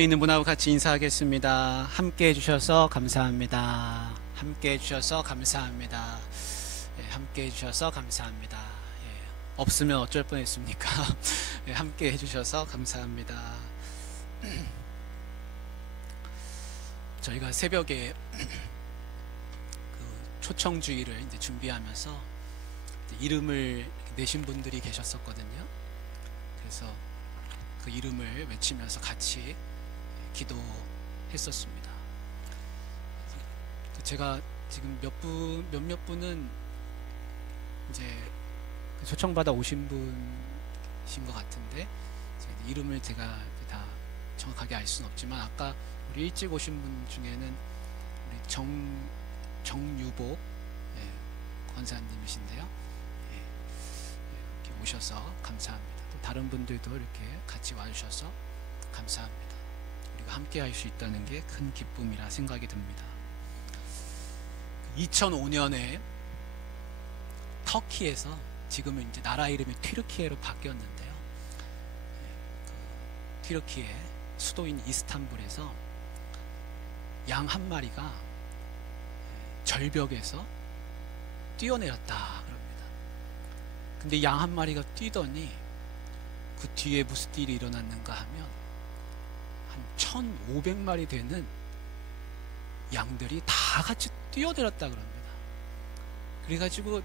있는 분하고 같이 인사하겠습니다. 함께 해주셔서 감사합니다. 함께 해주셔서 감사합니다. 함께 해주셔서 감사합니다. 없으면 어쩔 뻔했습니까? 함께 해주셔서 감사합니다. 저희가 새벽에 그 초청주의를 이제 준비하면서 이제 이름을 내신 분들이 계셨었거든요. 그래서 그 이름을 외치면서 같이 기도했었습니다. 제가 지금 몇몇 분은 이제 초청받아 오신 분이신 것 같은데 이름을 제가 다 정확하게 알 수는 없지만 아까 우리 일찍 오신 분 중에는 우리 정유복 권사님이신데요. 이렇게 오셔서 감사합니다. 또 다른 분들도 이렇게 같이 와주셔서 감사합니다. 우리가 함께 할 수 있다는 게 큰 기쁨이라 생각이 듭니다. 2005년에 터키에서 지금은 이제 나라 이름이 튀르키예로 바뀌었는데요. 그 튀르키예 수도인 이스탄불에서 양 한 마리가 절벽에서 뛰어내렸다 그럽니다. 근데 양 한 마리가 뛰더니 그 뒤에 무슨 일이 일어났는가 하면 한 1,500마리 되는 양들이 다 같이 뛰어내렸다 그럽니다. 그래가지고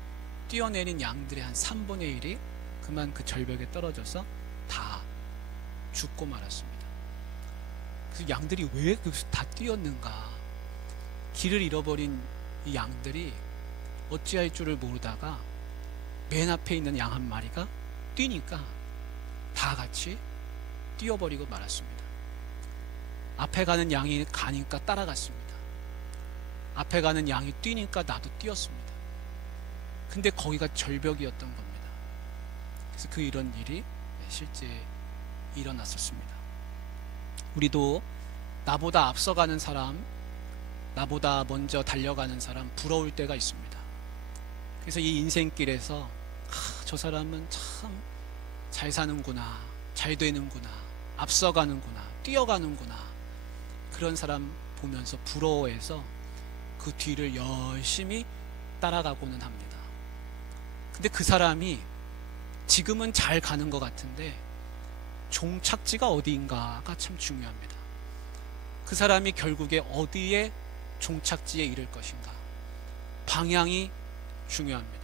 뛰어내린 양들의 한 3분의 1이 그만 그 절벽에 떨어져서 다 죽고 말았습니다. 그래서 양들이 왜 다 뛰었는가? 길을 잃어버린 이 양들이 어찌할 줄을 모르다가 맨 앞에 있는 양 한 마리가 뛰니까 다 같이 뛰어버리고 말았습니다. 앞에 가는 양이 가니까 따라갔습니다. 앞에 가는 양이 뛰니까 나도 뛰었습니다. 근데 거기가 절벽이었던 겁니다. 그래서 이런 일이 실제 일어났었습니다. 우리도 나보다 앞서가는 사람, 나보다 먼저 달려가는 사람 부러울 때가 있습니다. 그래서 이 인생길에서 저 사람은 참 잘 사는구나, 잘 되는구나, 앞서가는구나, 뛰어가는구나, 그런 사람 보면서 부러워해서 그 뒤를 열심히 따라가고는 합니다. 근데 그 사람이 지금은 잘 가는 것 같은데 종착지가 어디인가가 참 중요합니다. 그 사람이 결국에 어디에 종착지에 이를 것인가, 방향이 중요합니다.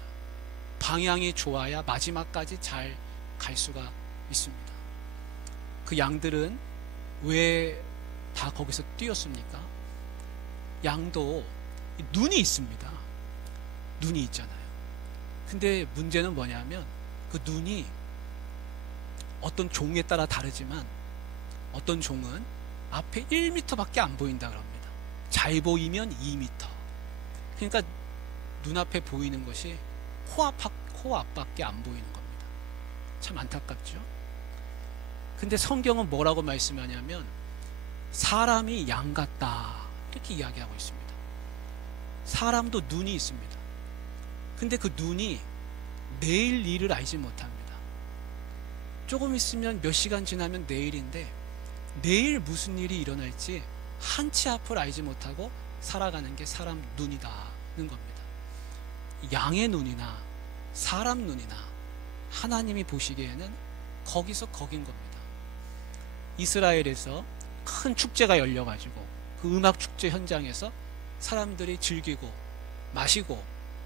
방향이 좋아야 마지막까지 잘 갈 수가 있습니다. 그 양들은 왜 다 거기서 뛰었습니까? 양도 눈이 있습니다. 눈이 있잖아요. 근데 문제는 뭐냐면 그 눈이 어떤 종에 따라 다르지만 어떤 종은 앞에 1m밖에 안 보인다 그럽니다. 잘 보이면 2m. 그러니까 눈앞에 보이는 것이 코앞밖에 안 보이는 겁니다. 참 안타깝죠. 근데 성경은 뭐라고 말씀하냐면 사람이 양 같다 이렇게 이야기하고 있습니다. 사람도 눈이 있습니다. 근데 그 눈이 내일 일을 알지 못합니다. 조금 있으면 몇 시간 지나면 내일인데 내일 무슨 일이 일어날지 한 치 앞을 알지 못하고 살아가는 게 사람 눈이다는 겁니다. 양의 눈이나 사람 눈이나 하나님이 보시기에는 거기서 거긴 겁니다. 이스라엘에서 큰 축제가 열려가지고 그 음악 축제 현장에서 사람들이 즐기고 마시고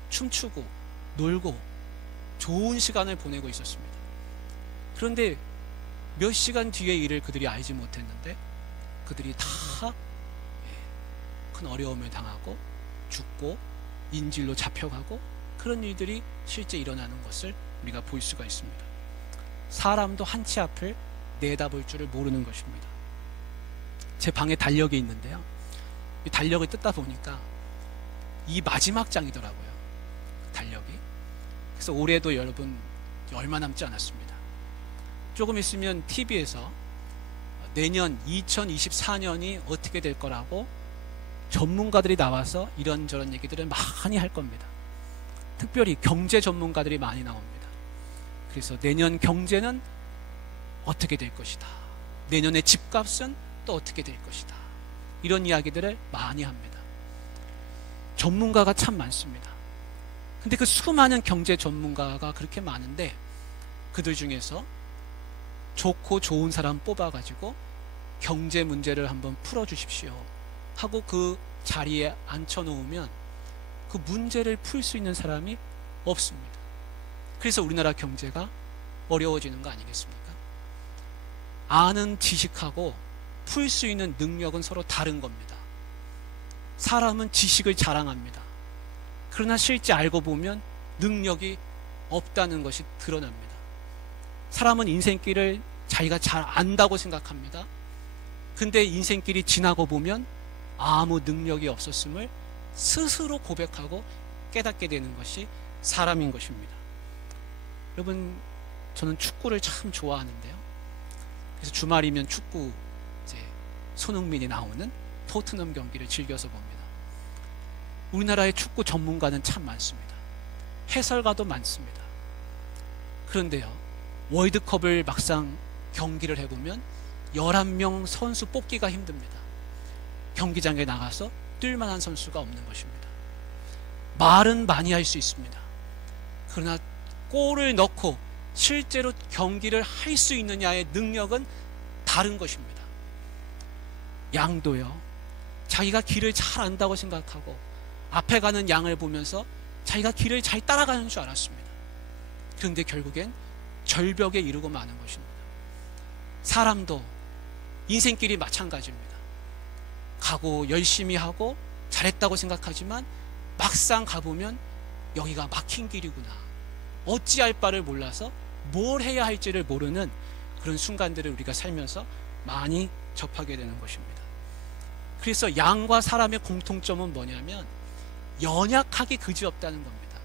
춤추고 놀고 좋은 시간을 보내고 있었습니다. 그런데 몇 시간 뒤의 일을 그들이 알지 못했는데 그들이 다 큰 어려움을 당하고 죽고 인질로 잡혀가고 그런 일들이 실제 일어나는 것을 우리가 볼 수가 있습니다. 사람도 한 치 앞을 내다볼 줄을 모르는 것입니다. 제 방에 달력이 있는데요. 이 달력을 뜯다 보니까 이 마지막 장이더라고요. 달력이. 그래서 올해도 여러분 얼마 남지 않았습니다. 조금 있으면 TV에서 내년 2024년이 어떻게 될 거라고 전문가들이 나와서 이런저런 얘기들을 많이 할 겁니다. 특별히 경제 전문가들이 많이 나옵니다. 그래서 내년 경제는 어떻게 될 것이다. 내년에 집값은 또 어떻게 될 것이다. 이런 이야기들을 많이 합니다. 전문가가 참 많습니다. 근데 그 수많은 경제 전문가가 그렇게 많은데 그들 중에서 좋고 좋은 사람 뽑아가지고 경제 문제를 한번 풀어주십시오 하고 그 자리에 앉혀놓으면 그 문제를 풀 수 있는 사람이 없습니다. 그래서 우리나라 경제가 어려워지는 거 아니겠습니까? 아는 지식하고 풀 수 있는 능력은 서로 다른 겁니다. 사람은 지식을 자랑합니다. 그러나 실제 알고 보면 능력이 없다는 것이 드러납니다. 사람은 인생길을 자기가 잘 안다고 생각합니다. 근데 인생길이 지나고 보면 아무 능력이 없었음을 스스로 고백하고 깨닫게 되는 것이 사람인 것입니다. 여러분, 저는 축구를 참 좋아하는데요. 그래서 주말이면 축구 이제 손흥민이 나오는 토트넘 경기를 즐겨서 봅니다. 우리나라의 축구 전문가는 참 많습니다. 해설가도 많습니다. 그런데요, 월드컵을 막상 경기를 해보면 11명 선수 뽑기가 힘듭니다. 경기장에 나가서 뛸 만한 선수가 없는 것입니다. 말은 많이 할 수 있습니다. 그러나 골을 넣고 실제로 경기를 할 수 있느냐의 능력은 다른 것입니다. 양도요, 자기가 길을 잘 안다고 생각하고 앞에 가는 양을 보면서 자기가 길을 잘 따라가는 줄 알았습니다. 그런데 결국엔 절벽에 이르고 마는 것입니다. 사람도 인생길이 마찬가지입니다. 가고 열심히 하고 잘했다고 생각하지만 막상 가보면 여기가 막힌 길이구나, 어찌할 바를 몰라서 뭘 해야 할지를 모르는 그런 순간들을 우리가 살면서 많이 접하게 되는 것입니다. 그래서 양과 사람의 공통점은 뭐냐면 연약하기 그지없다는 겁니다.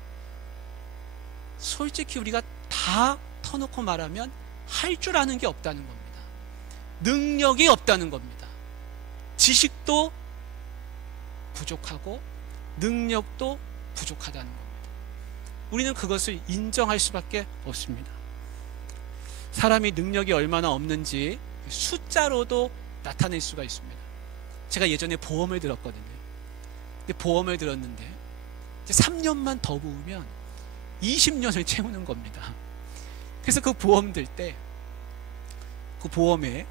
솔직히 우리가 다 터놓고 말하면 할 줄 아는 게 없다는 겁니다. 능력이 없다는 겁니다. 지식도 부족하고 능력도 부족하다는 겁니다. 우리는 그것을 인정할 수밖에 없습니다. 사람이 능력이 얼마나 없는지 숫자로도 나타낼 수가 있습니다. 제가 예전에 보험을 들었거든요. 근데 보험을 들었는데 이제 3년만 더 부으면 20년을 채우는 겁니다. 그래서 그 보험 들 때 그 보험에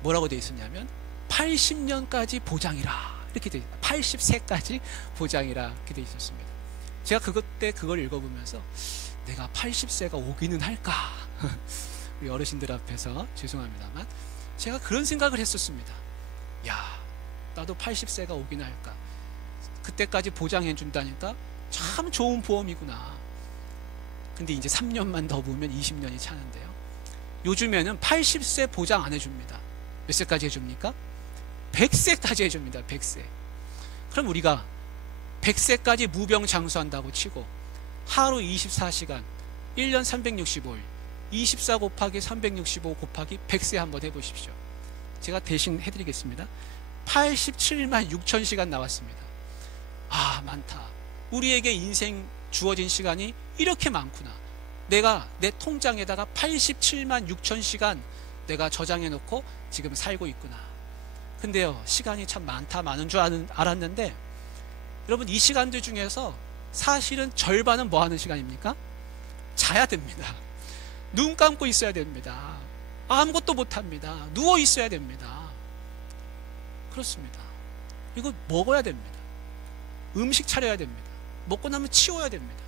뭐라고 되어 있었냐면 80년까지 보장이라 이렇게 되어 있습니다. 80세까지 보장이라 이렇게 되어 있었습니다. 제가 그때 그걸 읽어보면서 내가 80세가 오기는 할까? 우리 어르신들 앞에서 죄송합니다만 제가 그런 생각을 했었습니다. 야, 나도 80세가 오기는 할까? 그때까지 보장해 준다니까 참 좋은 보험이구나. 근데 이제 3년만 더 보면 20년이 차는데요. 요즘에는 80세 보장 안 해줍니다. 몇 세까지 해줍니까? 100세까지 해줍니다. 100세. 그럼 우리가 100세까지 무병장수한다고 치고 하루 24시간 1년 365일 24 곱하기 365 곱하기 100세 한번 해보십시오. 제가 대신 해드리겠습니다. 87만 6천 시간 나왔습니다. 아, 많다. 우리에게 인생 주어진 시간이 이렇게 많구나. 내가 내 통장에다가 87만 6천 시간 내가 저장해 놓고 지금 살고 있구나. 근데요, 시간이 참 많은 줄 알았는데 여러분, 이 시간들 중에서 사실은 절반은 뭐 하는 시간입니까? 자야 됩니다. 눈 감고 있어야 됩니다. 아무것도 못합니다. 누워 있어야 됩니다. 그렇습니다. 그리고 먹어야 됩니다. 음식 차려야 됩니다. 먹고 나면 치워야 됩니다.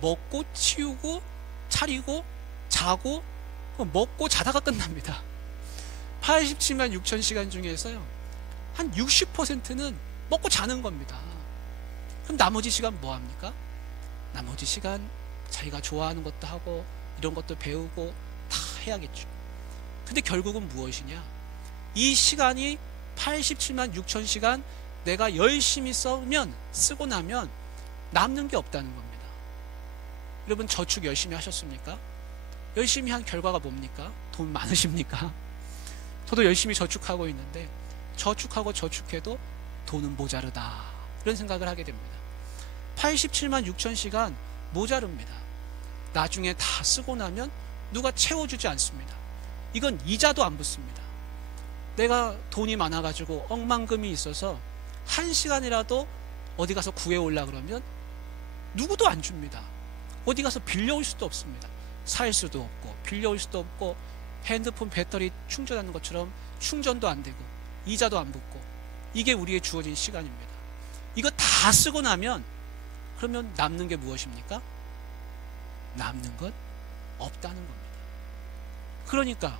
먹고 치우고 차리고 자고 먹고 자다가 끝납니다. 87만 6천 시간 중에서요 한 60%는 먹고 자는 겁니다. 그럼 나머지 시간 뭐 합니까? 나머지 시간 자기가 좋아하는 것도 하고 이런 것도 배우고 다 해야겠죠. 근데 결국은 무엇이냐? 이 시간이 87만 6천 시간 내가 열심히 쓰고 나면 남는 게 없다는 겁니다. 여러분, 저축 열심히 하셨습니까? 열심히 한 결과가 뭡니까? 돈 많으십니까? 저도 열심히 저축하고 있는데 저축하고 저축해도 돈은 모자르다, 이런 생각을 하게 됩니다. 87만 6천 시간 모자릅니다. 나중에 다 쓰고 나면 누가 채워주지 않습니다. 이건 이자도 안 붙습니다. 내가 돈이 많아가지고 억만금이 있어서 1시간이라도 어디 가서 구해올라 그러면 누구도 안 줍니다. 어디 가서 빌려올 수도 없습니다. 살 수도 없고 빌려올 수도 없고 핸드폰 배터리 충전하는 것처럼 충전도 안 되고 이자도 안 붙고 이게 우리의 주어진 시간입니다. 이거 다 쓰고 나면 그러면 남는 게 무엇입니까? 남는 건 없다는 겁니다. 그러니까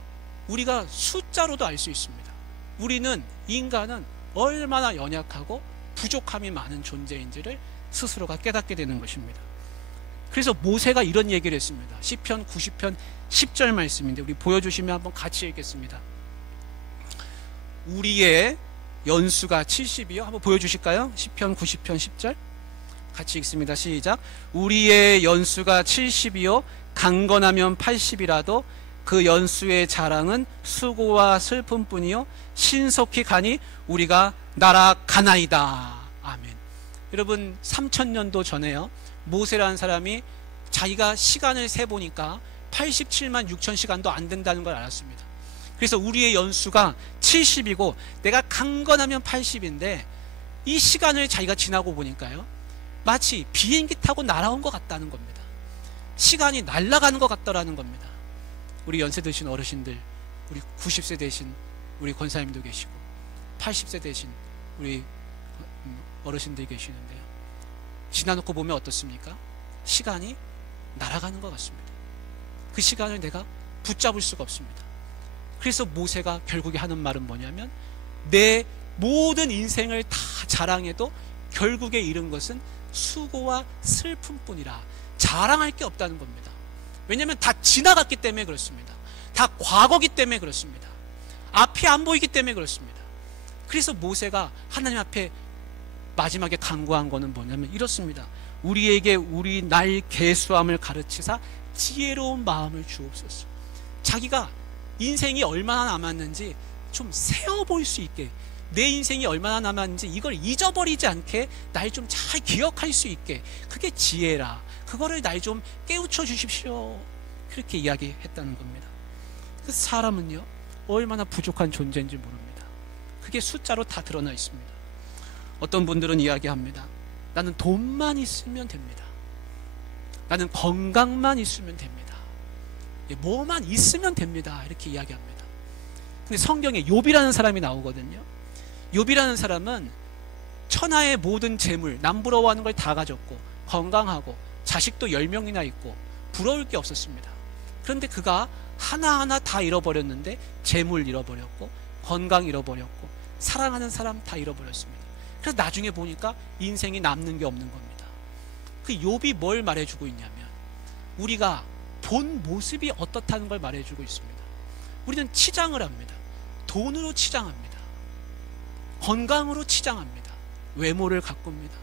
우리가 숫자로도 알 수 있습니다. 우리는 인간은 얼마나 연약하고 부족함이 많은 존재인지를 스스로가 깨닫게 되는 것입니다. 그래서 모세가 이런 얘기를 했습니다. 시편 90편 10절 말씀인데 우리 보여주시면 한번 같이 읽겠습니다. 우리의 연수가 70이요. 한번 보여주실까요? 시편 90편 10절 같이 읽습니다. 시작. 우리의 연수가 70이요 강건하면 80이라도 그 연수의 자랑은 수고와 슬픔뿐이요 신속히 가니 우리가 날아가나이다. 아멘. 여러분 3000년도 전에요 모세라는 사람이 자기가 시간을 세보니까 87만 6천 시간도 안 된다는 걸 알았습니다. 그래서 우리의 연수가 70이고 내가 강건하면 80인데 이 시간을 자기가 지나고 보니까요 마치 비행기 타고 날아온 것 같다는 겁니다. 시간이 날아가는 것 같더라는 겁니다. 우리 연세 드신 어르신들, 우리 90세 되신 우리 권사님도 계시고 80세 되신 우리 어르신들이 계시는데요, 지나놓고 보면 어떻습니까? 시간이 날아가는 것 같습니다. 그 시간을 내가 붙잡을 수가 없습니다. 그래서 모세가 결국에 하는 말은 뭐냐면 내 모든 인생을 다 자랑해도 결국에 이른 것은 수고와 슬픔뿐이라. 자랑할 게 없다는 겁니다. 왜냐하면 다 지나갔기 때문에 그렇습니다. 다 과거기 때문에 그렇습니다. 앞이 안 보이기 때문에 그렇습니다. 그래서 모세가 하나님 앞에 마지막에 간구한 거는 뭐냐면 이렇습니다. 우리에게 우리 날 계수함을 가르치사 지혜로운 마음을 주옵소서. 자기가 인생이 얼마나 남았는지 좀 세어볼 수 있게, 내 인생이 얼마나 남았는지 이걸 잊어버리지 않게 날 좀 잘 기억할 수 있게, 그게 지혜라. 그거를 날 좀 깨우쳐 주십시오. 그렇게 이야기했다는 겁니다. 그 사람은요 얼마나 부족한 존재인지 모릅니다. 그게 숫자로 다 드러나 있습니다. 어떤 분들은 이야기합니다. 나는 돈만 있으면 됩니다. 나는 건강만 있으면 됩니다. 뭐만 있으면 됩니다. 이렇게 이야기합니다. 근데 성경에 욥이라는 사람이 나오거든요. 욥이라는 사람은 천하의 모든 재물, 남부러워하는 걸 다 가졌고 건강하고 자식도 10명이나 있고 부러울 게 없었습니다. 그런데 그가 하나하나 다 잃어버렸는데 재물 잃어버렸고 건강 잃어버렸고 사랑하는 사람 다 잃어버렸습니다. 그래서 나중에 보니까 인생이 남는 게 없는 겁니다. 그 욥이 뭘 말해주고 있냐면 우리가 본 모습이 어떻다는 걸 말해주고 있습니다. 우리는 치장을 합니다. 돈으로 치장합니다. 건강으로 치장합니다. 외모를 가꿉니다.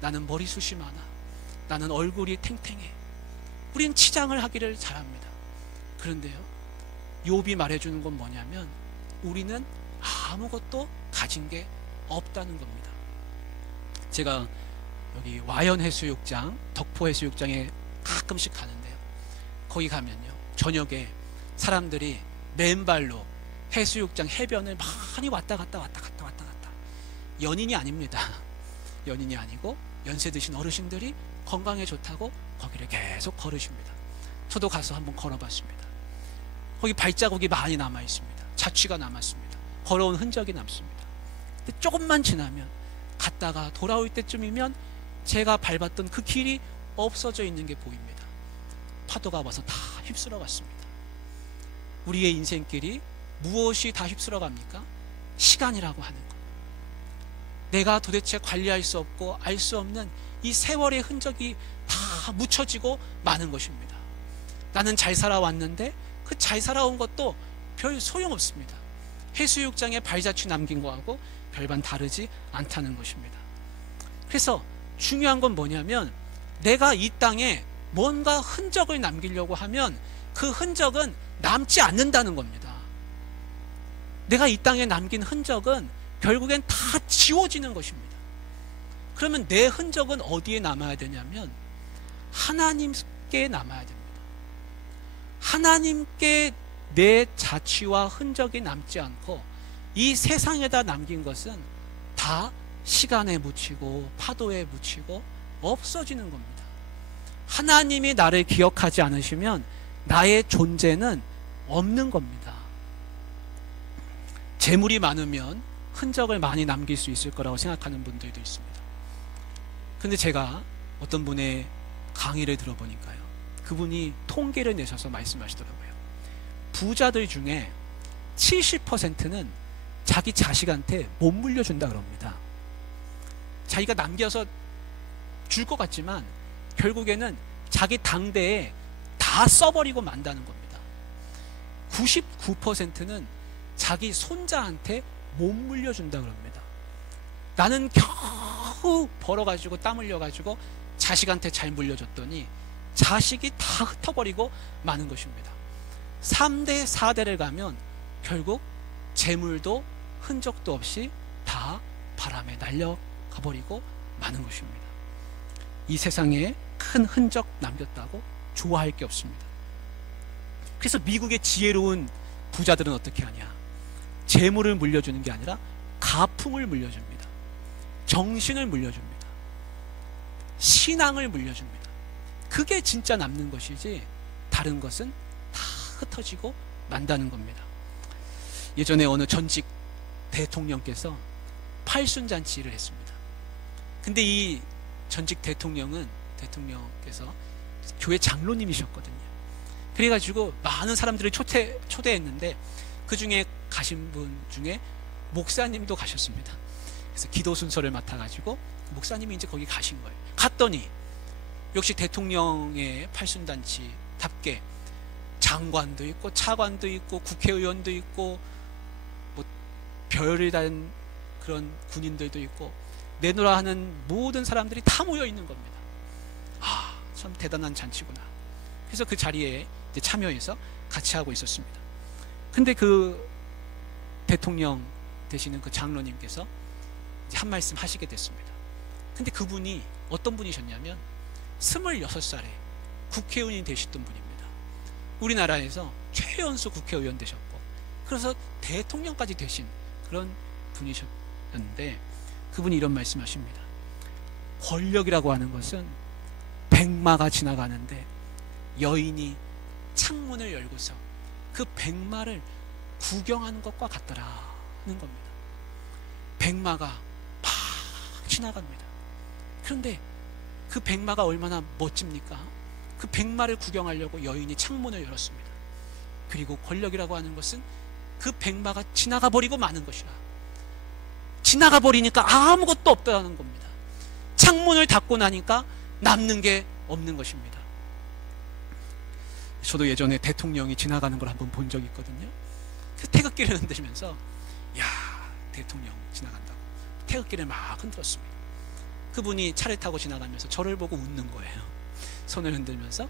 나는 머리숱이 많아. 나는 얼굴이 탱탱해. 우리는 치장을 하기를 잘합니다. 그런데요, 욥이 말해주는 건 뭐냐면 우리는 아무것도 가진 게 없다는 겁니다. 제가 여기 와연해수욕장, 덕포해수욕장에 가끔씩 가는데요, 거기 가면요 저녁에 사람들이 맨발로 해수욕장 해변을 많이 왔다 갔다 연인이 아닙니다. 연인이 아니고 연세 드신 어르신들이 건강에 좋다고 거기를 계속 걸으십니다. 저도 가서 한번 걸어봤습니다. 거기 발자국이 많이 남아 있습니다. 자취가 남았습니다. 걸어온 흔적이 남습니다. 근데 조금만 지나면 갔다가 돌아올 때쯤이면 제가 밟았던 그 길이 없어져 있는 게 보입니다. 파도가 와서 다 휩쓸어 갔습니다. 우리의 인생길이 무엇이 다 휩쓸어 갑니까? 시간이라고 하는 것. 내가 도대체 관리할 수 없고 알 수 없는 이 세월의 흔적이 다 묻혀지고 마는 것입니다. 나는 잘 살아왔는데 그 잘 살아온 것도 별 소용없습니다. 해수욕장에 발자취 남긴 거하고 별반 다르지 않다는 것입니다. 그래서 중요한 건 뭐냐면 내가 이 땅에 뭔가 흔적을 남기려고 하면 그 흔적은 남지 않는다는 겁니다. 내가 이 땅에 남긴 흔적은 결국엔 다 지워지는 것입니다. 그러면 내 흔적은 어디에 남아야 되냐면 하나님께 남아야 됩니다. 하나님께 내 자취와 흔적이 남지 않고 이 세상에다 남긴 것은 다 시간에 묻히고 파도에 묻히고 없어지는 겁니다. 하나님이 나를 기억하지 않으시면 나의 존재는 없는 겁니다. 재물이 많으면 흔적을 많이 남길 수 있을 거라고 생각하는 분들도 있습니다. 근데 제가 어떤 분의 강의를 들어보니까요, 그분이 통계를 내셔서 말씀하시더라고요. 부자들 중에 70%는 자기 자식한테 못 물려준다 그럽니다. 자기가 남겨서 줄 것 같지만 결국에는 자기 당대에 다 써버리고 만다는 겁니다. 99%는 자기 손자한테 못 물려준다 그럽니다. 나는 겨우 벌어가지고 땀 흘려가지고 자식한테 잘 물려줬더니 자식이 다 흩어버리고 마는 것입니다. 3대 4대를 가면 결국 재물도 흔적도 없이 다 바람에 날려가버리고 마는 것입니다. 이 세상에 큰 흔적 남겼다고 좋아할 게 없습니다. 그래서 미국의 지혜로운 부자들은 어떻게 하냐? 재물을 물려주는 게 아니라 가풍을 물려줍니다. 정신을 물려줍니다. 신앙을 물려줍니다. 그게 진짜 남는 것이지 다른 것은 다 흩어지고 만다는 겁니다. 예전에 어느 전직 대통령께서 팔순잔치를 했습니다. 근데 이 전직 대통령께서 교회 장로님이셨거든요. 그래가지고 많은 사람들을 초대했는데 그 중에 가신 분 중에 목사님도 가셨습니다. 그래서 기도 순서를 맡아가지고 목사님이 이제 거기 가신 거예요. 갔더니 역시 대통령의 팔순잔치답게 장관도 있고 차관도 있고 국회의원도 있고 뭐 별을 단 그런 군인들도 있고 내노라 하는 모든 사람들이 다 모여 있는 겁니다. 아, 참 대단한 잔치구나. 그래서 그 자리에 이제 참여해서 같이 하고 있었습니다. 근데 그 대통령 되시는 그 장로님께서 이제 한 말씀 하시게 됐습니다. 근데 그분이 어떤 분이셨냐면 26살에 국회의원이 되셨던 분입니다. 우리나라에서 최연소 국회의원 되셨고 그래서 대통령까지 되신 그런 분이셨는데 그분이 이런 말씀하십니다. 권력이라고 하는 것은 백마가 지나가는데 여인이 창문을 열고서 그 백마를 구경하는 것과 같더라는 겁니다. 백마가 막 지나갑니다. 그런데 그 백마가 얼마나 멋집니까? 그 백마를 구경하려고 여인이 창문을 열었습니다. 그리고 권력이라고 하는 것은 그 백마가 지나가 버리고 마는 것이라. 지나가 버리니까 아무것도 없다는 겁니다. 창문을 닫고 나니까 남는 게 없는 것입니다. 저도 예전에 대통령이 지나가는 걸 한번 본 적이 있거든요. 그 태극기를 흔들면서 야, 대통령 지나간다고 태극기를 막 흔들었습니다. 그분이 차를 타고 지나가면서 저를 보고 웃는 거예요. 손을 흔들면서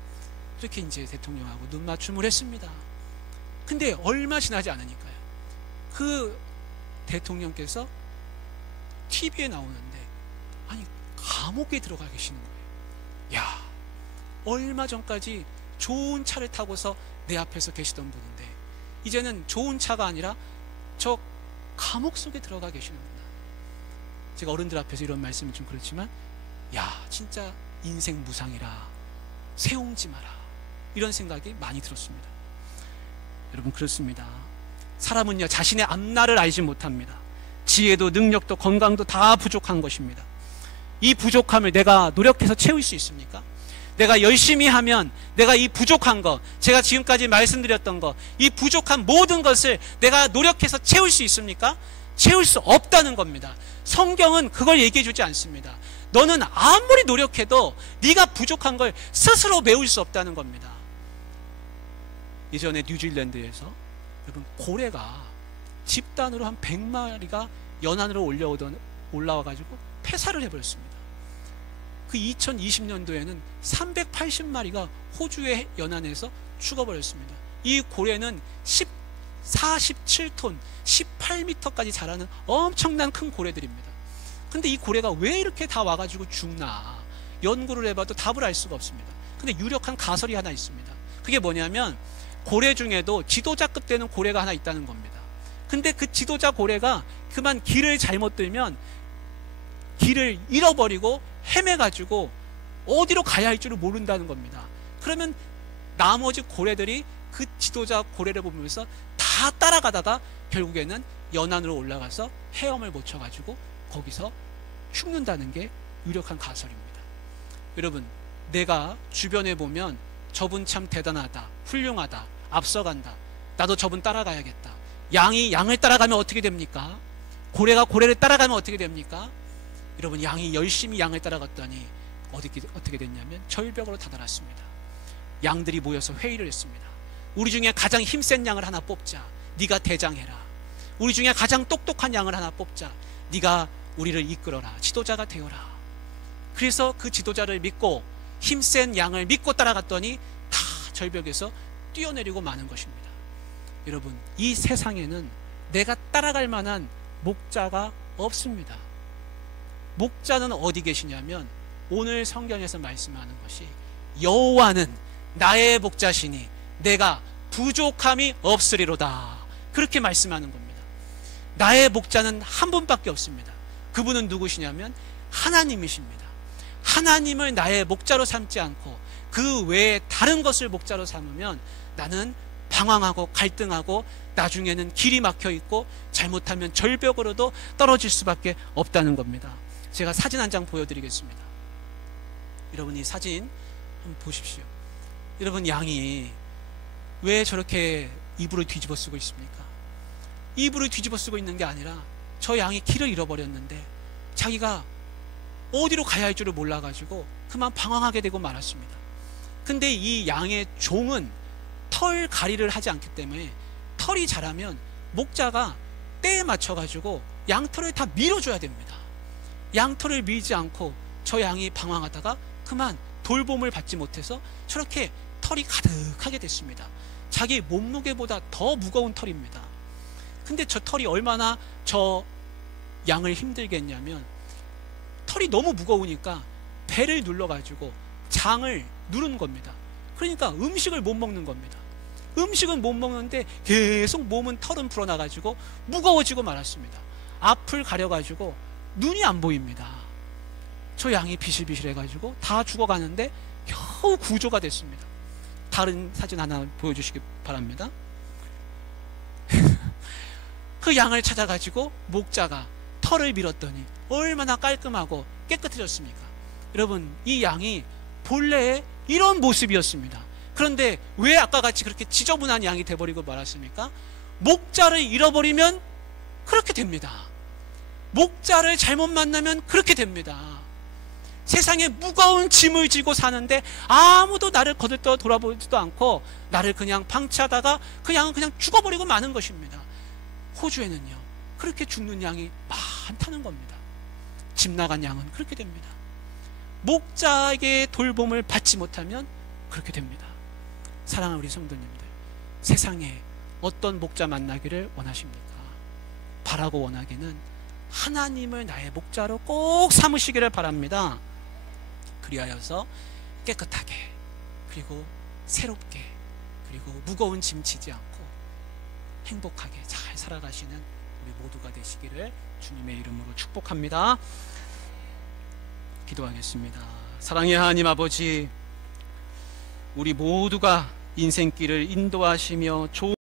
이렇게 이제 대통령하고 눈 맞춤을 했습니다. 근데 얼마 지나지 않으니까요, 그 대통령께서 TV에 나오는데 아니 감옥에 들어가 계시는 거예요. 야, 얼마 전까지 좋은 차를 타고서 내 앞에서 계시던 분인데 이제는 좋은 차가 아니라 저 감옥 속에 들어가 계시는구나. 제가 어른들 앞에서 이런 말씀은 좀 그렇지만 야, 진짜 인생 무상이라 세옹지 마라, 이런 생각이 많이 들었습니다. 여러분, 그렇습니다. 사람은요, 자신의 앞날을 알지 못합니다. 지혜도 능력도 건강도 다 부족한 것입니다. 이 부족함을 내가 노력해서 채울 수 있습니까? 내가 열심히 하면 내가 이 부족한 것, 제가 지금까지 말씀드렸던 것, 이 부족한 모든 것을 내가 노력해서 채울 수 있습니까? 채울 수 없다는 겁니다. 성경은 그걸 얘기해 주지 않습니다. 너는 아무리 노력해도 네가 부족한 걸 스스로 메울 수 없다는 겁니다. 예전에 뉴질랜드에서 여러분, 고래가 집단으로 한 100마리가 연안으로 올라와가지고 폐사를 해버렸습니다. 그 2020년도에는 380마리가 호주의 연안에서 죽어버렸습니다. 이 고래는 47톤, 18m까지 자라는 엄청난 큰 고래들입니다. 근데 이 고래가 왜 이렇게 다 와가지고 죽나 연구를 해봐도 답을 알 수가 없습니다. 근데 유력한 가설이 하나 있습니다. 그게 뭐냐면 고래 중에도 지도자급 되는 고래가 하나 있다는 겁니다. 근데 그 지도자 고래가 그만 길을 잘못 들면 길을 잃어버리고 헤매가지고 어디로 가야 할 줄을 모른다는 겁니다. 그러면 나머지 고래들이 그 지도자 고래를 보면서 다 따라가다가 결국에는 연안으로 올라가서 헤엄을 못 쳐가지고 거기서 죽는다는 게 유력한 가설입니다. 여러분, 내가 주변에 보면 저분 참 대단하다, 훌륭하다, 앞서간다, 나도 저분 따라가야겠다. 양이 양을 따라가면 어떻게 됩니까? 고래가 고래를 따라가면 어떻게 됩니까? 여러분, 양이 열심히 양을 따라갔더니 어떻게 됐냐면 절벽으로 다다랐습니다. 양들이 모여서 회의를 했습니다. 우리 중에 가장 힘센 양을 하나 뽑자. 네가 대장해라. 우리 중에 가장 똑똑한 양을 하나 뽑자. 네가 우리를 이끌어라. 지도자가 되어라. 그래서 그 지도자를 믿고 힘센 양을 믿고 따라갔더니 다 절벽에서 뛰어내리고 마는 것입니다. 여러분, 이 세상에는 내가 따라갈 만한 목자가 없습니다. 목자는 어디 계시냐면 오늘 성경에서 말씀하는 것이 여호와는 나의 목자시니 내가 부족함이 없으리로다. 그렇게 말씀하는 겁니다. 나의 목자는 한 분밖에 없습니다. 그분은 누구시냐면 하나님이십니다. 하나님을 나의 목자로 삼지 않고 그 외에 다른 것을 목자로 삼으면 나는 방황하고 갈등하고 나중에는 길이 막혀 있고 잘못하면 절벽으로도 떨어질 수밖에 없다는 겁니다. 제가 사진 한 장 보여드리겠습니다. 여러분, 이 사진 한번 보십시오. 여러분, 양이 왜 저렇게 이불을 뒤집어 쓰고 있습니까? 이불을 뒤집어 쓰고 있는 게 아니라 저 양이 길을 잃어버렸는데 자기가 어디로 가야 할 줄을 몰라가지고 그만 방황하게 되고 말았습니다. 근데 이 양의 종은 털 가리를 하지 않기 때문에 털이 자라면 목자가 때에 맞춰가지고 양털을 다 밀어줘야 됩니다. 양털을 밀지 않고 저 양이 방황하다가 그만 돌봄을 받지 못해서 저렇게 털이 가득하게 됐습니다. 자기 몸무게보다 더 무거운 털입니다. 근데 저 털이 얼마나 저 양을 힘들게 했냐면 털이 너무 무거우니까 배를 눌러가지고 장을 누른 겁니다. 그러니까 음식을 못 먹는 겁니다. 음식은 못 먹는데 계속 몸은 털은 불어나가지고 무거워지고 말았습니다. 앞을 가려가지고 눈이 안 보입니다. 저 양이 비실비실해가지고 다 죽어가는데 겨우 구조가 됐습니다. 다른 사진 하나 보여주시기 바랍니다. 그 양을 찾아가지고 목자가 털을 밀었더니 얼마나 깔끔하고 깨끗해졌습니까? 여러분, 이 양이 본래의 이런 모습이었습니다. 그런데 왜 아까 같이 그렇게 지저분한 양이 돼버리고 말았습니까? 목자를 잃어버리면 그렇게 됩니다. 목자를 잘못 만나면 그렇게 됩니다. 세상에 무거운 짐을 지고 사는데 아무도 나를 거들떠 돌아보지도 않고 나를 그냥 방치하다가 그 양은 그냥 죽어버리고 마는 것입니다. 호주에는요, 그렇게 죽는 양이 많다는 겁니다. 집 나간 양은 그렇게 됩니다. 목자에게 돌봄을 받지 못하면 그렇게 됩니다. 사랑하는 우리 성도님들, 세상에 어떤 목자 만나기를 원하십니까? 바라고 원하기는 하나님을 나의 목자로 꼭 삼으시기를 바랍니다. 그리하여서 깨끗하게, 그리고 새롭게, 그리고 무거운 짐 지지 않고 행복하게 잘 살아가시는 우리 모두가 되시기를 주님의 이름으로 축복합니다. 기도하겠습니다. 사랑의 하나님 아버지, 우리 모두가 인생길을 인도하시며 좋은